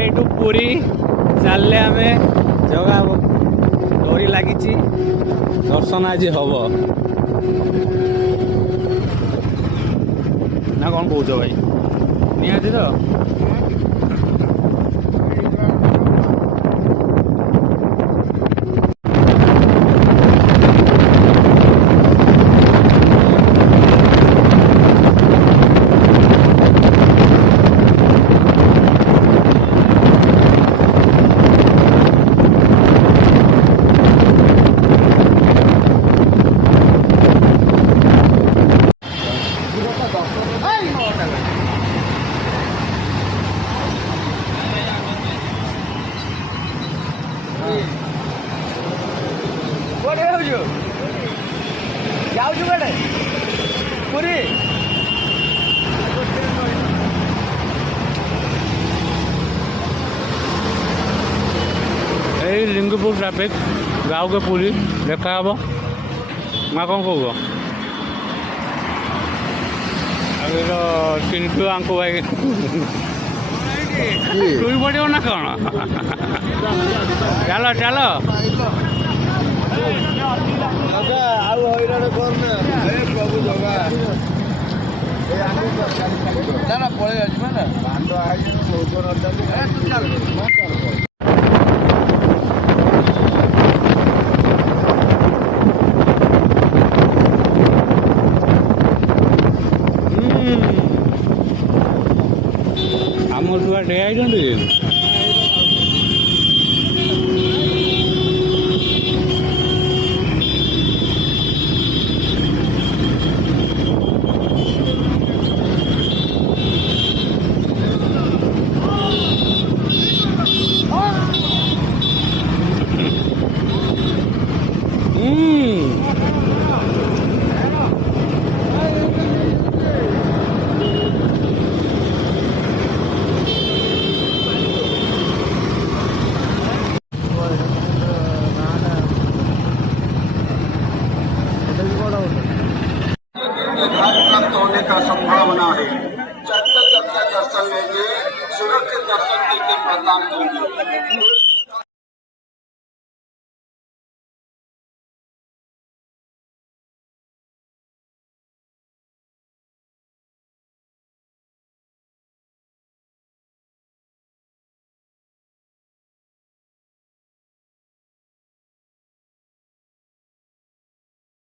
ଏଠୁ ପୁରୀ ଚାଲିଲେ ଆମେ ଜଗା ଡୋରି ଲାଗିଛି ଦର୍ଶନ ଆଜି ହବ ନା କଣ କହୁଛ ଭାଇ? ନିହାତି ତ। ଯାଉଛୁ କୁଆଡ଼େ? ପୁରୀ। ଏଇ ଲିଙ୍ଗପୁର ଟ୍ରାଫିକ ଯାଉକେ ପୁରୀ ଦେଖା ହବ ନା କଣ କହୁଛ? ଆଉ ଚିଣ୍ଟୁ ଆଙ୍କୁ ଭାଇ ଶୋଇ ପଡ଼ିବ ନା କଣ? ଚାଲ ଚାଲ। ଆଉ ହଇରାଣ କରନା ପ୍ରଭୁ ଜଗା ନା ପଳେଇ ଆସିବା ନା ବାଣ୍ଡ ବହୁତ ଆମ ଛୁଆ ଠିଆ ହେଇଛନ୍ତି। होने का संभावना है।